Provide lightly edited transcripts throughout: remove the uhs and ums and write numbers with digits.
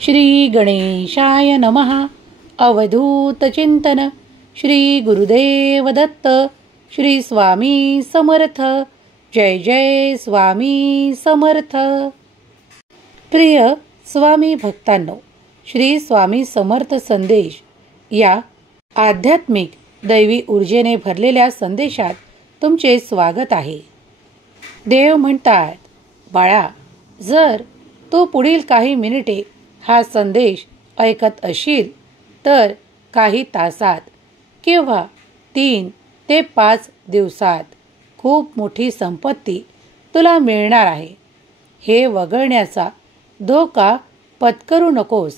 श्री गणेशाय नमः. अवधूत चिंतन. श्री गुरुदेव दत्त. श्री स्वामी समर्थ. जय जय स्वामी समर्थ. प्रिय स्वामी भक्तांनो, श्री स्वामी समर्थ संदेश या आध्यात्मिक दैवी ऊर्जेने भरलेल्या संदेशात तुमचे स्वागत आहे. देव म्हणतात, बाळा, जर तू पुढील काही मिनिटे हा संदेश ऐकत असशील तर काही तासात किंवा 3 ते 5 दिवसात खूप मोठी संपत्ती तुला मिळणार आहे. हे वगळण्याचा धोका पत्करू नकोस,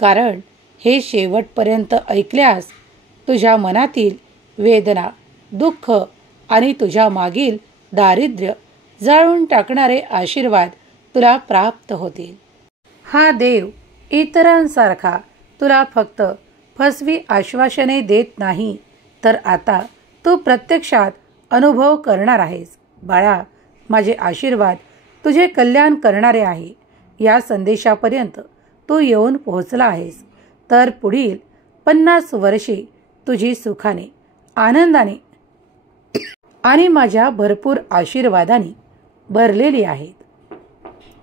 कारण हे शेवटपर्यंत ऐकल्यास तुझ्या मनातील वेदना, दुःख आणि तुझ्या मागील दारिद्र्य जाळून टाकणारे आशीर्वाद तुला प्राप्त होतील. हा देव इतरांसारखा तुला फक्त फसवी आश्वासने देत नाही, तर आता तू प्रत्यक्षात अनुभव करणार आहेस. बाळा, माझे आशीर्वाद तुझे कल्याण करणारे आहे. या संदेशापर्यंत तू येऊन पोहोचला आहेस तर पुढील 50 वर्षे तुझी सुखाने, आनंदाने आणि माझ्या भरपूर आशीर्वादाने भरलेली आहेत.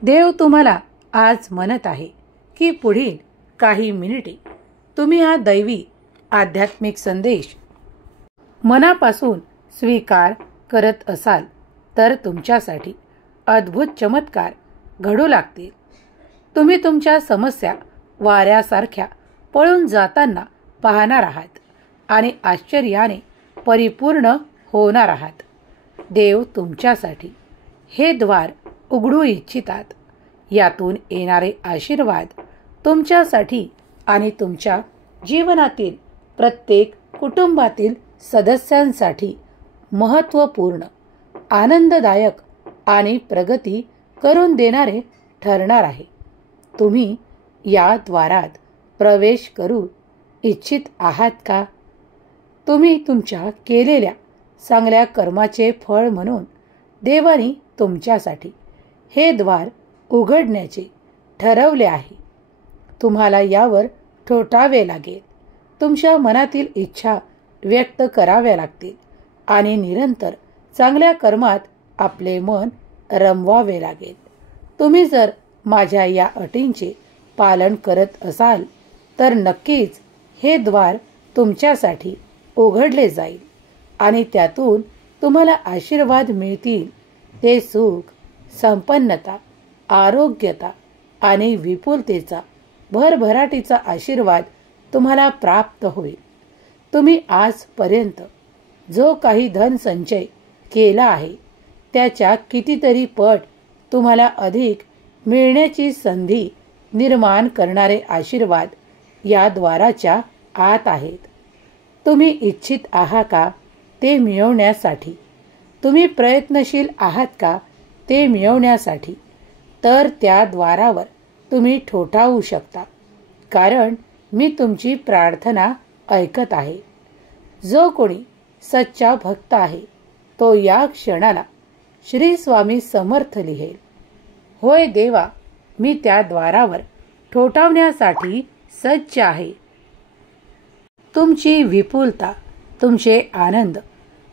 देव तुम्हाला आज म्हणत आहे की पुढील काही मिनिटे तुम्ही हा दैवी आध्यात्मिक संदेश मनापासून स्वीकार करत असाल तर तुमच्यासाठी अद्भुत चमत्कार घडू लागतील. तुम्ही तुमच्या समस्या वाऱ्यासारख्या पळून जाताना पाहणार आहात आणि आश्चर्याने परिपूर्ण होणार आहात. देव तुमच्यासाठी हे द्वार उघडू इच्छितात. यातून येणारे आशीर्वाद तुमच्यासाठी आणि तुमच्या जीवनातील प्रत्येक कुटुंबातील सदस्यांसाठी महत्त्वपूर्ण, आनंददायक आणि प्रगती करून देणारे ठरणार आहे. तुम्ही या द्वारात प्रवेश करू इच्छित आहात का? तुम्ही तुमच्या केलेल्या चांगल्या कर्माचे फळ म्हणून देवाने तुमच्यासाठी हे द्वार उघडण्याचे ठरवले आहे. तुम्हाला यावर ठोठावे लागेल. तुमच्या मनातील इच्छा व्यक्त कराव्या लागतील आणि निरंतर चांगल्या कर्मात आपले मन रमवावे लागेल. तुम्ही जर माझ्या या अटींचे पालन करत असाल तर नक्कीच हे द्वार तुमच्यासाठी उघडले जाईल आणि त्यातून तुम्हाला आशीर्वाद मिळतील. ते सुख, संपन्नता, आरोग्यता आणि विपुलतेचा, भरभराटीचा आशीर्वाद तुम्हाला प्राप्त होईल. तुम्ही आजपर्यंत जो काही धन संचय केला आहे त्याच्या कितीतरी पट तुम्हाला अधिक मिळण्याची संधी निर्माण करणारे आशीर्वाद या द्वाराच्या आत आहेत. तुम्ही इच्छित आहात का ते मिळवण्यासाठी? तुम्ही प्रयत्नशील आहात का ते मिळवण्यासाठी? तर त्या द्वारावर तुम्ही ठोठावू शकता, कारण मी तुमची प्रार्थना ऐकत आहे. जो कोणी सच्चा भक्त आहे तो या क्षणाला श्री स्वामी समर्थ लिहेल. होय देवा, मी त्या द्वारावर ठोठावण्यासाठी सज्ज आहे. तुमची विपुलता, तुमचे आनंद,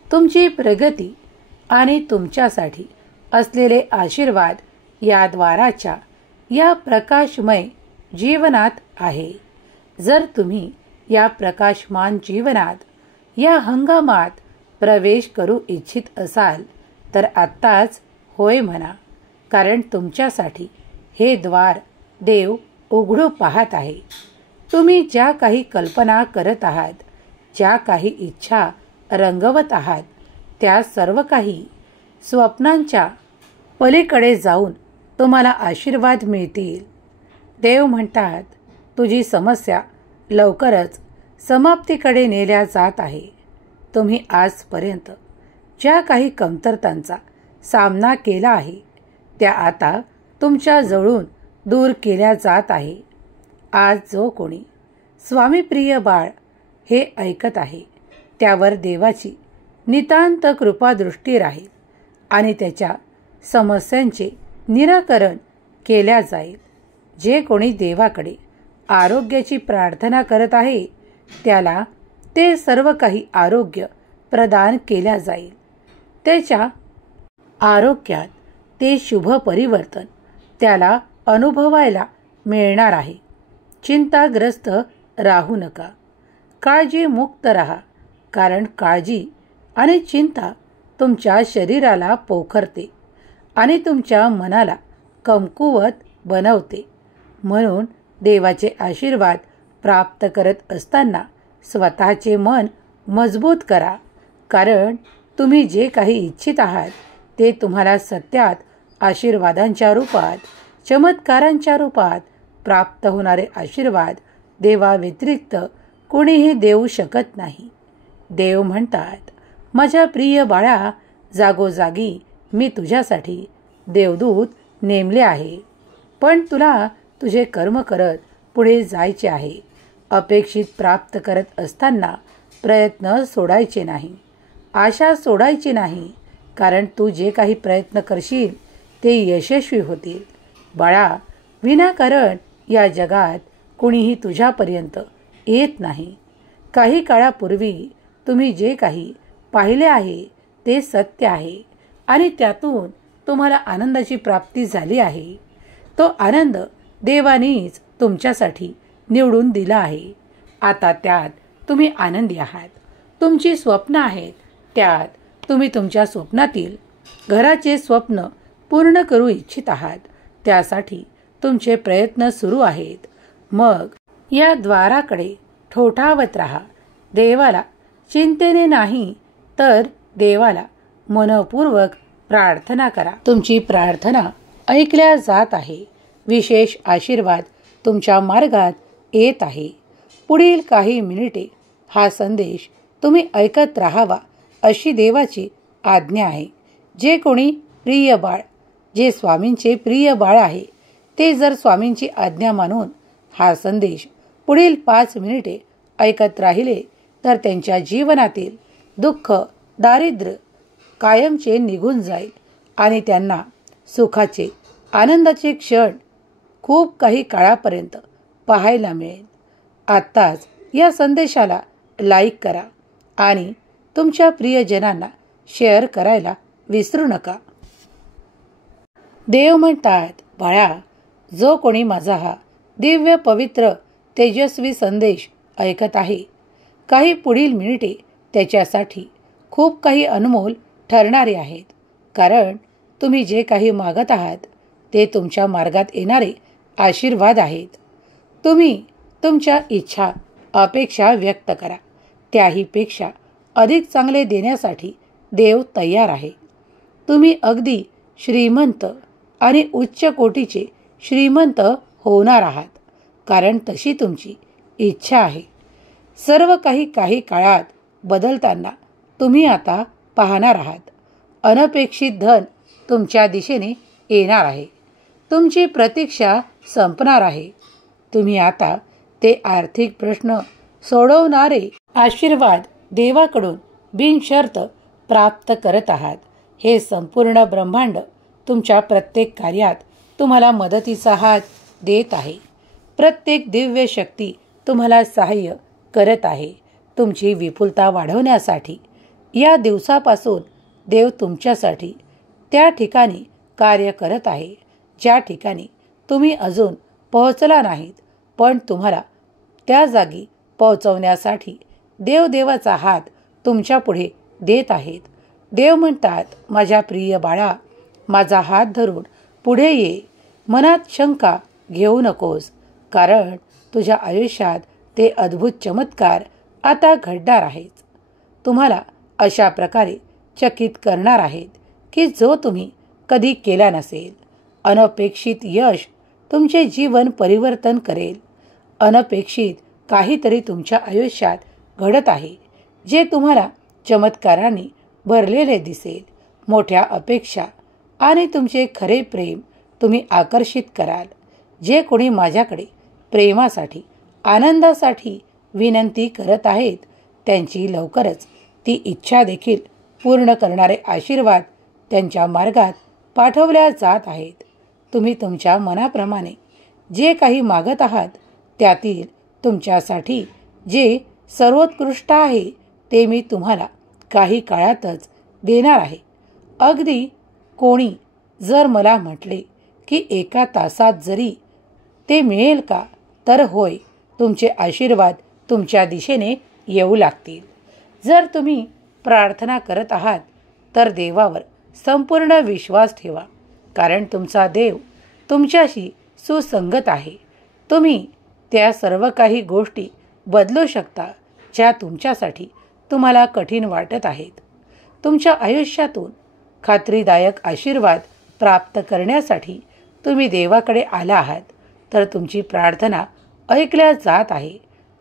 तुमची प्रगती आणि तुमच्यासाठी असलेले आशीर्वाद या द्वाराच्या या प्रकाशमय जीवनात आहे. जर तुम्ही या प्रकाशमान जीवनात, या हंगामात प्रवेश करू इच्छित असाल तर आत्ताच होय म्हणा, कारण तुमच्यासाठी हे द्वार देव उघडू पाहत आहे. तुम्ही ज्या काही कल्पना करत आहात, ज्या काही इच्छा रंगवत आहात, त्या सर्व काही स्वप्नांच्या पलीकडे जाऊन तुम्हाला आशीर्वाद मिळतील. देव म्हणतात, तुझी समस्या लवकरच समाप्तीकडे नेल्या जात आहे. तुम्ही आजपर्यंत ज्या काही कमतरतांचा सामना केला आहे त्या आता तुमच्या जवळून दूर केल्या जात आहे. आज जो कोणी स्वामीप्रिय बाळ हे ऐकत आहे त्यावर देवाची नितांत कृपादृष्टी राहील आणि त्याच्या समस्यांचे निराकरण केल्या जाईल. जे कोणी देवाकडे आरोग्याची प्रार्थना करत आहे त्याला ते सर्व काही आरोग्य प्रदान केल्या जाईल. त्याच्या आरोग्यात ते शुभ परिवर्तन त्याला अनुभवायला मिळणार आहे. चिंताग्रस्त राहू नका. काळजीमुक्त राहा, कारण काळजी आणि चिंता तुमच्या शरीराला पोखरते आणि तुमच्या मनाला कमकुवत बनवते. म्हणून देवाचे आशीर्वाद प्राप्त करत असताना स्वतःचे मन मजबूत करा, कारण तुम्ही जे काही इच्छित आहात ते तुम्हाला सत्यात आशीर्वादांच्या रूपात, चमत्कारांच्या रूपात प्राप्त होणारे आशीर्वाद देवाव्यतिरिक्त कुणीही देऊ शकत नाही. देव म्हणतात, माझ्या प्रिय बाळा, जागोजागी मी तुझ्यासाठी देवदूत नेमले आहे, पण तुला तुझे कर्म करत पुढे जायचे आहे. अपेक्षित प्राप्त करत असताना प्रयत्न सोडायचे नाही, आशा सोडायची नाही, कारण तू जे काही प्रयत्न करशील ते यशस्वी होतील. बाळा, विनाकारण या जगात कुणीही तुझ्यापर्यंत येत नाही. काही काळापूर्वी तुम्ही जे काही पाहिले आहे ते सत्य आहे आणि त्यातून तुम्हाला आनंदाची प्राप्ती झाली आहे. तो आनंद देवानीच तुमच्यासाठी निवडून दिला आहे. आता त्यात तुम्ही आनंदी आहात. तुमची स्वप्न आहेत, त्यात तुम्ही तुमच्या स्वप्नातील घराचे स्वप्न पूर्ण करू इच्छित आहात. त्यासाठी तुमचे प्रयत्न सुरू आहेत. मग या द्वाराकडे ठोठावत राहा. देवाला चिंतेने नाही तर देवाला मनपूर्वक प्रार्थना करा. तुमची प्रार्थना ऐकल्या जात आहे. विशेष आशीर्वाद तुमच्या मार्गात येत आहे. पुढील काही मिनिटे हा संदेश तुम्ही ऐकत राहावा अशी देवाची आज्ञा आहे. जे कोणी प्रिय बाळ, जे स्वामींचे प्रिय बाळ आहे, ते जर स्वामींची आज्ञा मानून हा संदेश पुढील 5 मिनिटे ऐकत राहिले तर त्यांच्या जीवनातील दुःख, दारिद्र्य कायमचे निघून जाईल आणि त्यांना सुखाचे, आनंदाचे क्षण खूप काही काळापर्यंत पाहायला मिळेल. आत्ताच या संदेशाला लाईक करा आणि तुमच्या प्रियजनांना शेअर करायला विसरू नका. देव म्हणतात, बाळा, जो कोणी माझा हा दिव्य, पवित्र, तेजस्वी संदेश ऐकत आहे, काही पुढील मिनिटे त्याच्यासाठी खूप काही अनमोल ठरणारे आहेत. कारण तुम्ही जे काही मागत आहात ते तुमच्या मार्गात येणारे आशीर्वाद आहेत. तुम्ही तुमच्या इच्छा, अपेक्षा व्यक्त करा. त्याहीपेक्षा अधिक चांगले देण्यासाठी देव तयार आहे. तुम्ही अगदी श्रीमंत आणि उच्च कोटीचे श्रीमंत होणार आहात, कारण तशी तुमची इच्छा आहे. सर्व काही काळात बदलताना तुम्ही आता पाहणार आहात. अनपेक्षित धन तुमच्या दिशेने येणार आहे. तुमची प्रतीक्षा संपणार आहे. तुम्ही आता ते आर्थिक प्रश्न सोडवणारे आशीर्वाद देवाकडून बिनशर्त प्राप्त करत आहात. हे संपूर्ण ब्रह्मांड तुमच्या प्रत्येक कार्यात तुम्हाला मदतीचा हात देत आहे. प्रत्येक दिव्य शक्ती तुम्हाला सहाय्य करत आहे. तुमची विपुलता वाढवण्यासाठी या दिवसापासून देव तुमच्यासाठी त्या ठिकाणी कार्य करत आहे, ज्या ठिकाणी तुम्ही अजून पोहोचला नाहीत, पण तुम्हाला त्या जागी पोहोचवण्यासाठी देवाचा हात तुमच्या पुढे देत आहेत. देव म्हणतात, माझ्या प्रिय बाळा, माझा हात धरून पुढे ये. मनात शंका घेऊ नकोस, कारण तुझ्या आयुष्यात ते अद्भुत चमत्कार आता घडणार आहेत. तुम्हाला अशा प्रकारे चकित करणार आहेत की जो तुम्ही कधी केला नसेल. अनपेक्षित यश तुमचे जीवन परिवर्तन करेल. अनपेक्षित काहीतरी तुमच्या आयुष्यात घडत आहे, जे तुम्हाला चमत्काराने भरलेले दिसेल. मोठ्या अपेक्षा आणि तुमचे खरे प्रेम तुम्ही आकर्षित कराल. जे कोणी माझ्याकडे प्रेमासाठी, आनंदासाठी विनंती करत आहेत, त्यांची लवकरच ती इच्छा देखील पूर्ण करणारे आशीर्वाद त्यांच्या मार्गात पाठवल्या जात आहेत. तुम्ही तुमच्या मनाप्रमाणे जे काही मागत आहात त्यातील तुमच्यासाठी जे सर्वोत्कृष्ट आहे ते मी तुम्हाला काही काळातच देणार आहे. अगदी कोणी जर मला म्हटले की 1 तासात जरी ते मिळेल का, तर होय, तुमचे आशीर्वाद तुमच्या दिशेने येऊ लागतील. जर तुम्ही प्रार्थना करत आहात तर देवावर संपूर्ण विश्वास ठेवा, कारण तुमचा देव तुमच्याशी सुसंगत आहे. तुम्ही त्या सर्व काही गोष्टी बदलू शकता ज्या तुमच्यासाठी तुम्हाला कठीण वाटत आहेत. तुमच्या आयुष्यातून खात्रीदायक आशीर्वाद प्राप्त करण्यासाठी तुम्ही देवाकडे आला आहात, तर तुमची प्रार्थना ऐकल्या जात आहे.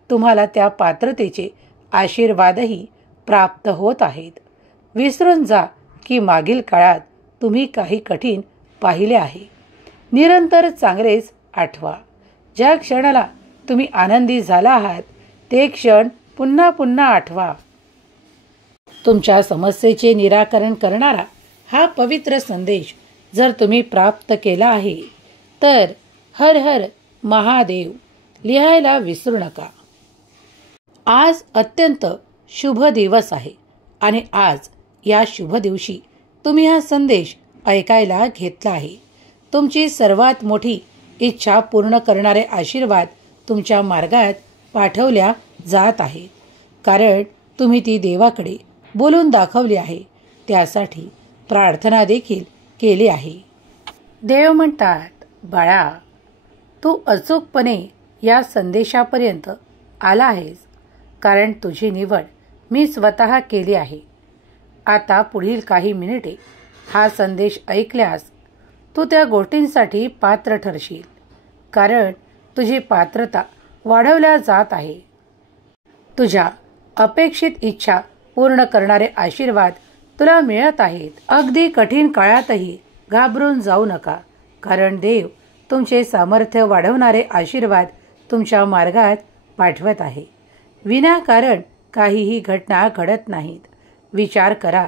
तुम्हाला त्या पात्रतेचे आशीर्वादही प्राप्त होत आहेत. विसरून जा की मागील काळात तुम्ही काही कठीण पाहिले आहे. निरंतर चांगलेच आठवा. ज्या क्षणाला तुम्ही आनंदी झाला आहात ते क्षण पुन्हा पुन्हा आठवा. तुमच्या समस्येचे निराकरण करणारा हा पवित्र संदेश जर तुम्ही प्राप्त केला आहे तर हर हर महादेव लिहायला विसरू नका. आज अत्यंत शुभ दिवस आहे आणि आज या शुभ दिवशी तुम्ही हा संदेश ऐकायला घेतला आहे. तुमची सर्वात मोठी इच्छा पूर्ण करणारे आशीर्वाद तुमच्या मार्गात पाठवल्या जात आहेत, कारण तुम्ही ती देवाकडे बोलून दाखवली आहे. त्यासाठी प्रार्थना देखील केली आहे. देव म्हणतात, बाळा, तू अचूकपणे या संदेशापर्यंत आला आहेस, कारण तुझी निवड मी स्वतः केली आहे. आता पुढील काही मिनिटे हा संदेश ऐकल्यास तू त्या गोष्टींसाठी पात्र ठरशील, कारण तुझी पात्रता वाढवल्या जात आहे. तुझ्या अपेक्षित इच्छा पूर्ण करणारे आशीर्वाद तुला मिळत आहेत. अगदी कठीण काळातही घाबरून जाऊ नका, कारण देव तुमचे सामर्थ्य वाढवणारे आशीर्वाद तुमच्या मार्गात पाठवत आहे. विनाकारण काहीही घटना घडत नाहीत. विचार करा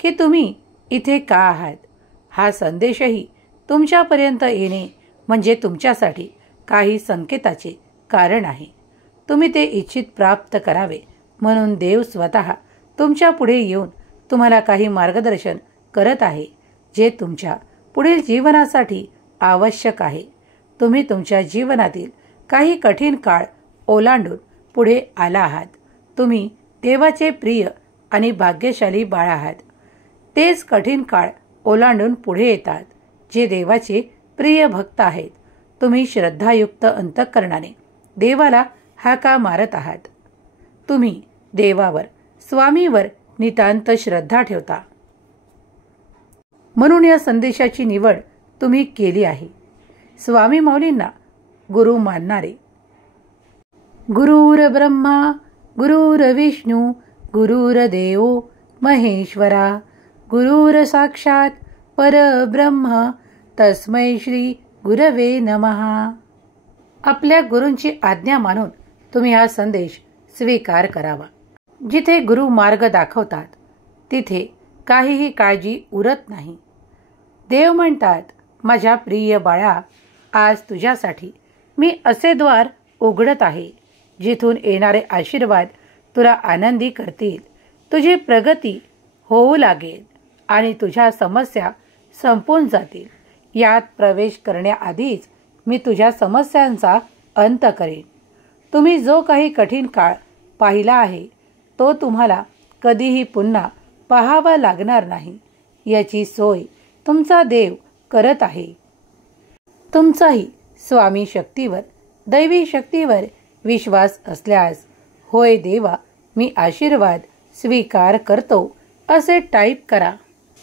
की तुम्ही इथे का आहात. हा संदेशही तुमच्यापर्यंत येणे म्हणजे तुमच्यासाठी काही संकेताचे कारण आहे. तुम्ही ते इच्छित प्राप्त करावे म्हणून देव स्वतः तुमच्या पुढे येऊन तुम्हाला काही मार्गदर्शन करत आहे, जे तुमच्या पुढील जीवनासाठी आवश्यक आहे. तुम्ही तुमच्या जीवनातील काही कठीण काळ ओलांडून पुढे आला आहात. तुम्ही देवाचे प्रिय आणि भाग्यशाली बाळ आहात. तेच कठीण काळ ओलांडून पुढे येतात जे देवाचे प्रिय भक्त आहेत. तुम्ही श्रद्धायुक्त अंतःकरणाने देवाला हाका मारत आहात. तुम्ही देवावर, स्वामीवर नितांत श्रद्धा ठेवता. म्हणून या संदेशाची निवड तुम्ही केली आहे. स्वामी माऊलींना गुरु मानणारे, गुरुर ब्रह्मा गुरुर विष्णू गुरुर्देव महेश्वरा, गुरुर साक्षात परब्रह्म तस्मै श्री गुरवे नमः. आपल्या गुरूंची आज्ञा मानून तुम्ही हा संदेश स्वीकार करावा. जिथे गुरु मार्ग दाखवतात तिथे काहीही काळजी उरत नाही. देव म्हणतात, माझ्या प्रिय बाळा, आज तुझ्यासाठी मी असे द्वार उघडत आहे जिथून येणारे आशीर्वाद तुला आनंदी करतील. तुझी प्रगती होऊ लागेल आणि तुझ्या समस्या संपून जातील. यात प्रवेश करण्याआधीच मी तुझ्या समस्यांचा अंत करेन. तुम्ही जो काही कठीण काळ पाहिला आहे तो तुम्हाला कधीही पुन्हा पाहावा लागणार नाही. याची सोय तुमचा देव करत आहे. तुमचाही स्वामी शक्तीवर, दैवी शक्तीवर विश्वास असल्यास, होय देवा, मी आशीर्वाद स्वीकार करतो असे टाईप करा.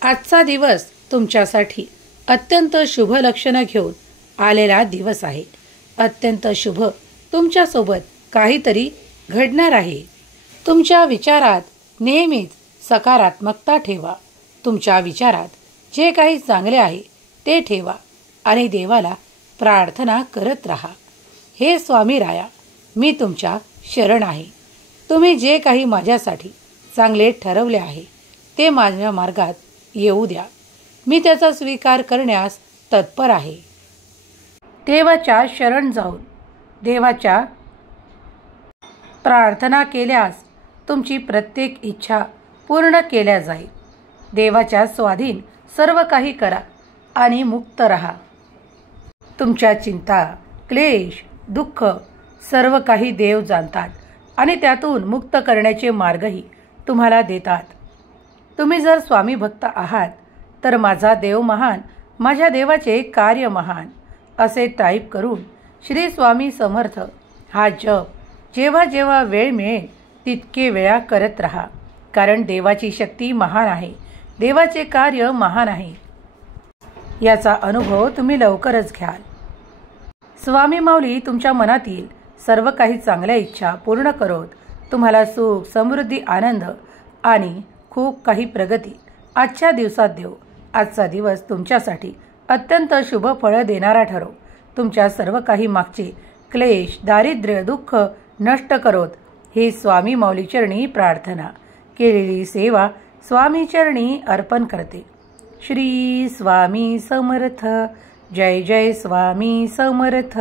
आजचा दिवस तुमच्यासाठी अत्यंत शुभ लक्षणं घेऊन आलेला दिवस आहे. अत्यंत शुभ तुमच्यासोबत काहीतरी घडणार आहे. तुमच्या विचारात नेहमीच सकारात्मकता ठेवा. तुमच्या विचारात जे काही चांगले आहे ते ठेवा आणि देवाला प्रार्थना करत राहा. हे स्वामी राया, मी तुमच्या शरण आहे. तुम्ही जे काही माझ्यासाठी चांगले ठरवले आहे ते माझ्या मार्गात येऊ द्या. मी त्याचा स्वीकार करण्यास तत्पर आहे. देवाच्या शरण जाऊन देवाच्या प्रार्थना केल्यास तुमची प्रत्येक इच्छा पूर्ण केल्या जाईल. देवाच्या स्वाधीन सर्व काही करा आणि मुक्त रहा. तुमच्या चिंता, क्लेश, दुःख सर्व काही देव जाणतात आणि त्यातून मुक्त करण्याचे मार्गही तुम्हाला देतात. तुम्ही जर स्वामी भक्त आहात तर माझा देव महान, माझ्या देवाचे कार्य महान असे टाईप करून श्री स्वामी समर्थ हा जप जेव्हा जेव्हा वेळ मिळेल तितके वेळा करत राहा. कारण देवाची शक्ती महान आहे, देवाचे कार्य महान आहे. याचा अनुभव तुम्ही लवकरच घ्याल. स्वामी माऊली तुमच्या मनातील सर्व काही चांगल्या इच्छा पूर्ण करत तुम्हाला सुख, समृद्धी, आनंद आणि खूप काही प्रगती आजच्या दिवसात देव. आजचा दिवस तुमच्यासाठी अत्यंत शुभ फळ देणारा ठरो. तुमच्या सर्व काही मागचे क्लेश, दारिद्र्य, दुःख नष्ट करत ही स्वामी माऊली चरणी प्रार्थना. केलेली सेवा स्वामी चरणी अर्पण करते. श्री स्वामी समर्थ. जय जय स्वामी समर्थ.